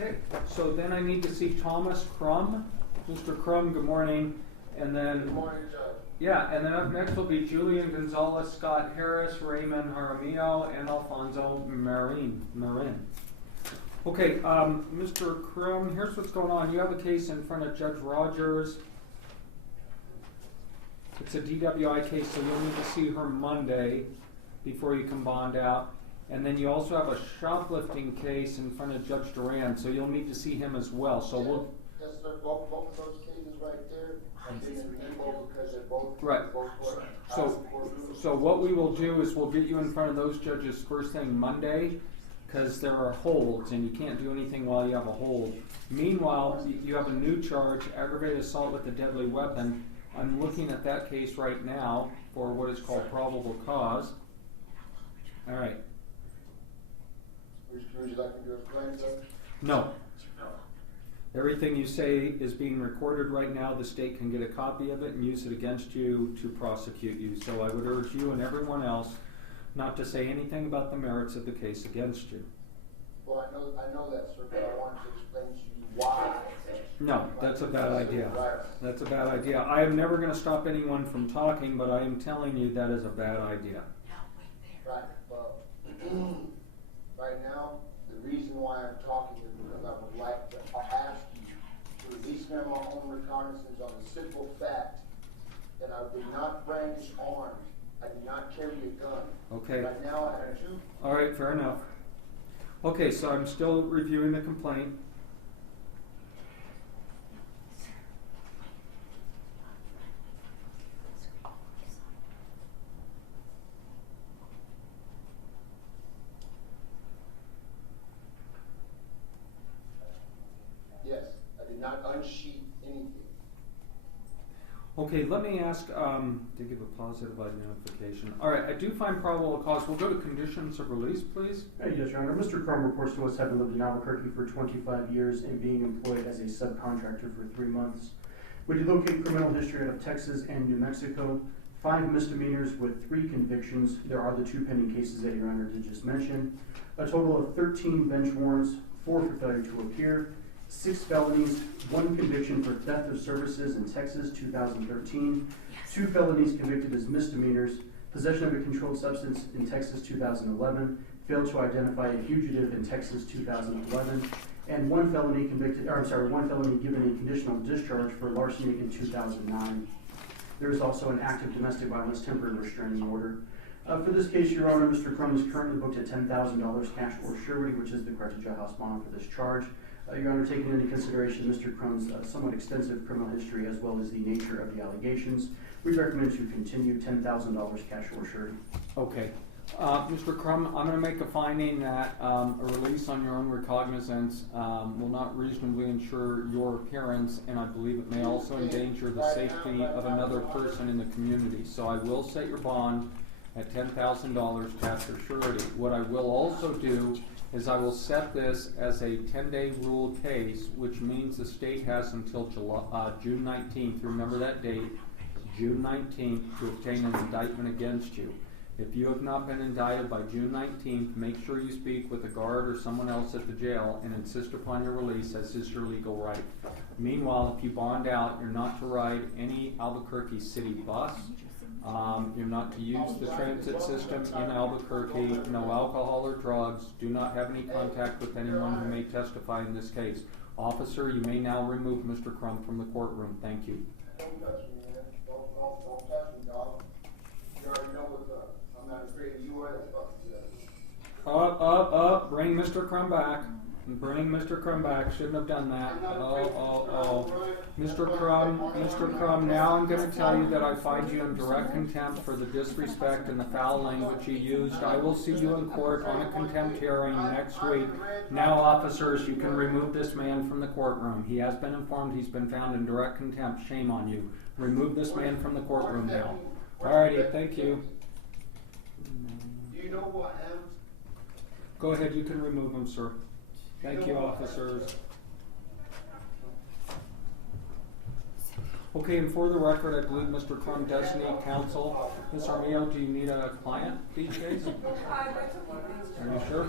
Okay, so then I need to see Thomas Crum. Mr. Crum, good morning. And then, Good morning, Judge. yeah, and then up next will be Julian Gonzalez, Scott Harris, Raymond Jaramillo, and Alfonso Marin. Okay, Mr. Crum, here's what's going on. You have a case in front of Judge Rogers. It's a DWI case, so you'll need to see her Monday before you can bond out. And then you also have a shoplifting case in front of Judge Duran, so you'll need to see him as well. So we'll. Yes, sir. Both of those cases right there. I didn't able because they're both. Right. Both court, So what we will do is we'll get you in front of those judges first thing Monday, because there are holds and you can't do anything while you have a hold. Meanwhile, you have a new charge, aggravated assault with a deadly weapon. I'm looking at that case right now for what is called probable cause. All right. Would you like me to explain, Judge? No. Everything you say is being recorded right now. The state can get a copy of it and use it against you to prosecute you. So I would urge you and everyone else not to say anything about the merits of the case against you. Well, I know that, sir, but I wanted to explain to you why. No, that's a bad idea. That's a bad idea. I am never going to stop anyone from talking, but I am telling you that is a bad idea. Right, well, right now, the reason why I'm talking is because I would like to ask you to release me on my own recognizance on the simple fact that I did not brandish arms. I did not carry a gun. Okay. Right now, I have two. All right, fair enough. Okay, so I'm still reviewing the complaint. Yes, I did not unsheath anything. Okay, let me ask, to give a positive identification. All right, I do find probable cause. We'll go to conditions of release, please. Yes, Your Honor. Mr. Crum reports to us having lived in Albuquerque for 25 years and being employed as a subcontractor for 3 months. We did locate criminal history out of Texas and New Mexico, 5 misdemeanors with 3 convictions. There are the 2 pending cases that Your Honor did just mention. A total of 13 bench warrants, 4 for failure to appear, 6 felonies, 1 conviction for theft of services in Texas, 2013, 2 felonies convicted as misdemeanors, possession of a controlled substance in Texas, 2011, failed to identify a fugitive in Texas, 2011, and 1 felony one felony given a conditional discharge for larceny in 2009. There is also an active domestic violence temporary restraining order. For this case, Your Honor, Mr. Crum is currently booked at $10,000 cash or surety, which is the corrected jailhouse bond for this charge. Your Honor, taking into consideration Mr. Crum's somewhat extensive criminal history as well as the nature of the allegations, we recommend to continue $10,000 cash or surety. Okay. Mr. Crum, I'm going to make a finding that a release on your own recognizance will not reasonably ensure your appearance, and I believe it may also endanger the safety of another person in the community. So I will set your bond at $10,000 cash or surety. What I will also do is I will set this as a 10-day rule case, which means the state has until June 19th, remember that date, June 19th, to obtain an indictment against you. If you have not been indicted by June 19th, make sure you speak with a guard or someone else at the jail and insist upon your release, as is your legal right. Meanwhile, if you bond out, you're not to ride any Albuquerque city bus. You're not to use the transit system in Albuquerque, no alcohol or drugs, do not have any contact with anyone who may testify in this case. Officer, you may now remove Mr. Crum from the courtroom. Thank you. Don't touch me, man. Don't touch me, dog. You already know what's up. I'm not afraid of you or that fucking judge. Up. Bring Mr. Crum back. Bring Mr. Crum back. Shouldn't have done that. Mr. Crum, now I'm going to tell you that I find you in direct contempt for the disrespect and the foul language you used. I will see you in court on a contempt hearing next week. Now, officers, you can remove this man from the courtroom. He has been informed he's been found in direct contempt. Shame on you. Remove this man from the courtroom now. Alrighty, thank you. Do you know who I am? Go ahead, you can remove him, sir. Thank you, officers. Okay, and for the record, I believe Mr. Crum does need counsel. Ms. Armillo, do you need a client these days? Are you sure?